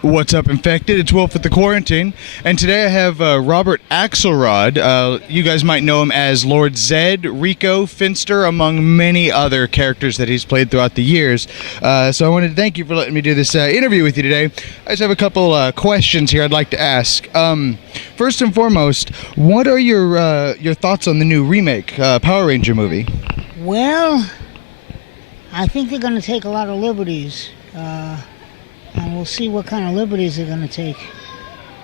What's up, Infected? It's Wolf at the Quarantine, and today I have Robert Axelrod. You guys might know him as Lord Zed, Rico, Finster, among many other characters that he's played throughout the years. So I wanted to thank you for letting me do this interview with you today. I just have a couple questions here I'd like to ask. First and foremost, what are your thoughts on the new remake Power Ranger movie? Well, I think they're going to take a lot of liberties. And we'll see what kind of liberties they're going to take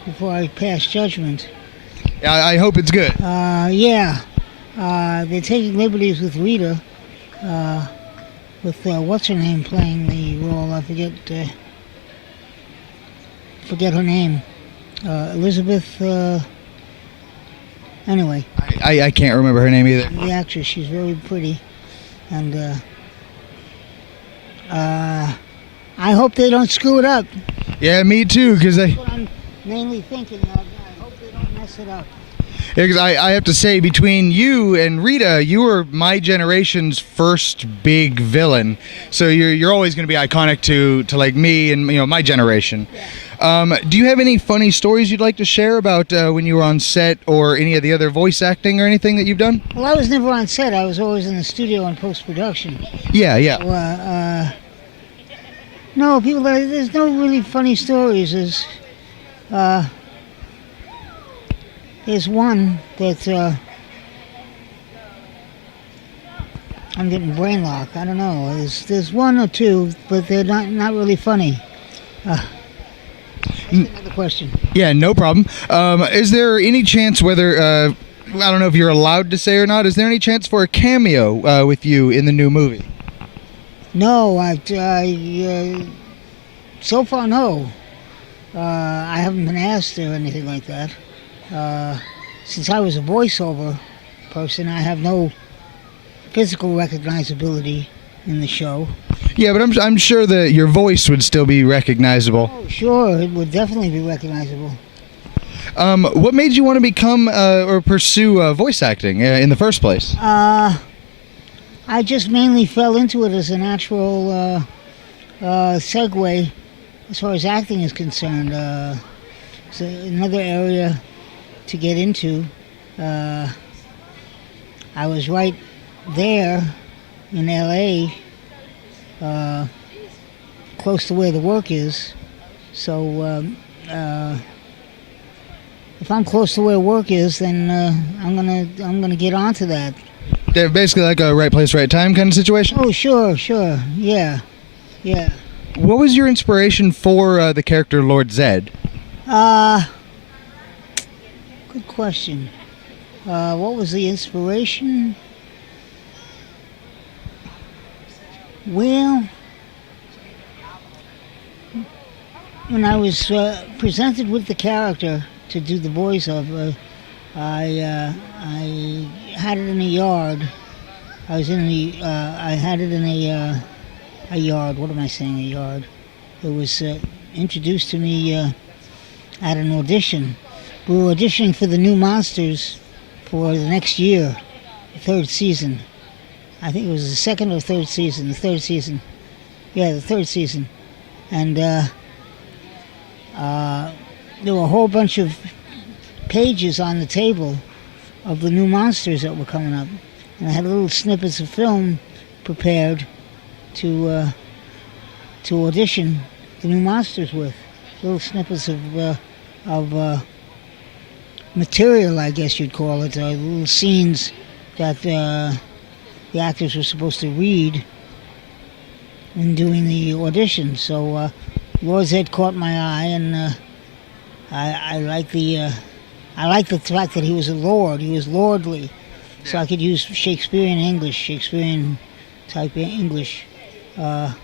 before I pass judgment. I hope it's good. Yeah. They're taking liberties with Rita, with what's her name playing the role. I forget her name. Elizabeth. Anyway. I can't remember her name either. The actress. She's very pretty, and I hope they don't screw it up. Yeah, me too, because That's what I'm mainly thinking of. I hope they don't mess it up. Yeah, because I have to say, between you and Rita, you were my generation's first big villain. So you're always going to be iconic to like me and my generation. Yeah. Do you have any funny stories you'd like to share about when you were on set or any of the other voice acting or anything that you've done? Well, I was never on set. I was always in the studio in post-production. Yeah. So, no, there's no really funny stories. There's one that I'm getting brain lock. I don't know. There's one or two, but they're not really funny. Another question. Yeah, no problem. Is there any chance, whether I don't know if you're allowed to say or not, is there any chance for a cameo with you in the new movie? No, so far no. I haven't been asked or anything like that. Since I was a voiceover person, I have no physical recognizability in the show. Yeah, but I'm sure that your voice would still be recognizable. Oh, sure, it would definitely be recognizable. What made you want to become or pursue voice acting in the first place? I just mainly fell into it as a natural segue as far as acting is concerned. It's another area to get into. I was right there in L.A., close to where the work is. So if I'm close to where work is, then I'm gonna get onto that. They're basically like a right place, right time kind of situation? Oh, sure. Yeah. What was your inspiration for the character Lord Zed? Good question. What was the inspiration? Well, when I was presented with the character to do the voice of, I had it in a yard. I had it in a yard. What am I saying? A yard. It was introduced to me at an audition. We were auditioning for the new Monsters for the next year, the third season. I think it was the second or third season. The third season. Yeah, the third season. And there were a whole bunch of pages on the table of the new monsters that were coming up, and I had little snippets of film prepared to audition the new monsters with. Little snippets of material, I guess you'd call it, little scenes that the actors were supposed to read in doing the audition. So Lord Zed caught my eye, and I like the fact that he was a lord. He was lordly, so I could use Shakespearean English, Shakespearean type English, and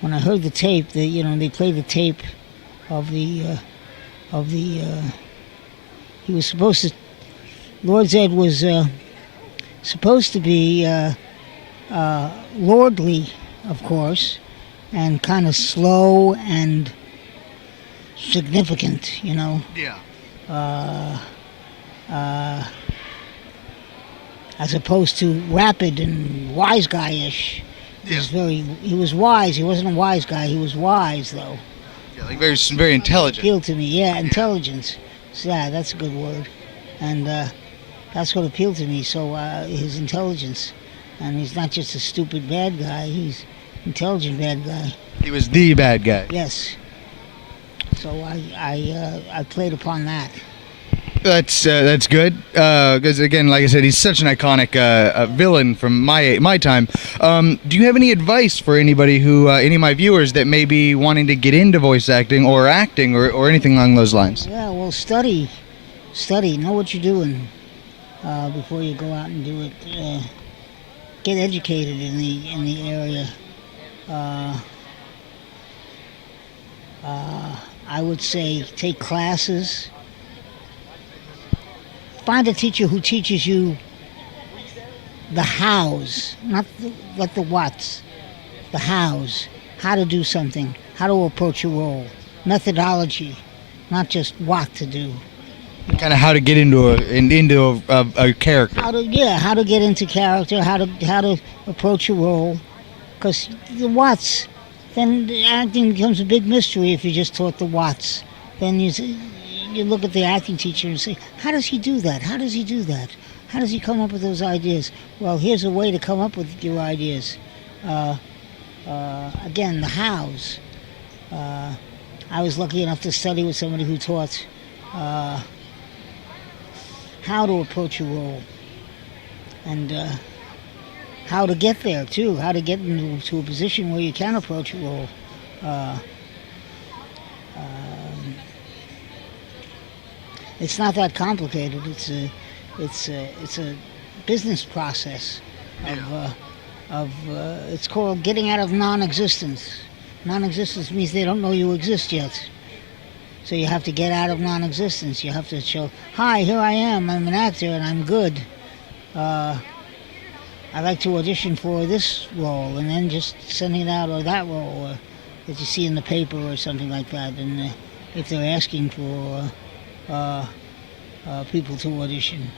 when I heard the tape, they played the tape of the he was supposed to. Lord Zed was supposed to be lordly, of course, and kind of slow and significant, Yeah. as opposed to rapid and wise guy-ish. He was wise. He wasn't a wise guy. He was wise, though. Yeah, like very intelligent. Appealed to me. Yeah, intelligence. So, yeah, that's a good word. And that's what appealed to me. So his intelligence. And he's not just a stupid bad guy. He's intelligent bad guy. He was the bad guy. Yes. So I played upon that. That's good. Because again, like I said, he's such an iconic villain from my time. Do you have any advice for anybody who, any of my viewers that may be wanting to get into voice acting or anything along those lines? Yeah, well, study, know what you're doing before you go out and do it. Get educated in the area. I would say take classes. Find a teacher who teaches you the hows, not the whats, the hows, how to do something, how to approach a role, methodology, not just what to do. Kind of how to get into a character. How to get into character, how to approach a role, because the whats, then the acting becomes a big mystery if you just taught the whats. Then you look at the acting teacher and say, how does he do that? How does he do that? How does he come up with those ideas? Well, here's a way to come up with your ideas. Again, the hows. I was lucky enough to study with somebody who taught how to approach a role and how to get there, too, how to get into a position where you can approach a role. It's not that complicated. It's a business process it's called getting out of non-existence. Non-existence means they don't know you exist yet. So you have to get out of non-existence. You have to show, hi, here I am. I'm an actor and I'm good. I'd like to audition for this role, and then just sending it out, or that role that you see in the paper or something like that. And if they're asking for people to audition.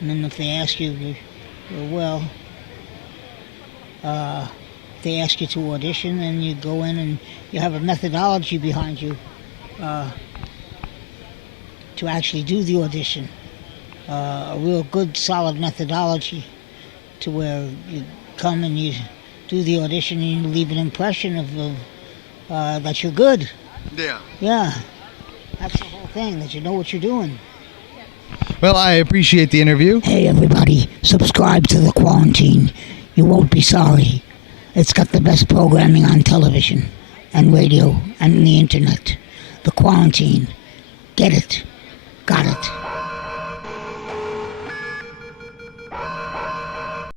And then if they ask you, they ask you to audition, and you go in and you have a methodology behind you to actually do the audition. A real good, solid methodology to where you come and you do the audition and you leave an impression of that you're good. Yeah. Yeah. That's the whole thing, that you know what you're doing. Well, I appreciate the interview. Hey, everybody, subscribe to The Quarantine. You won't be sorry. It's got the best programming on television and radio and the internet. The Quarantine. Get it.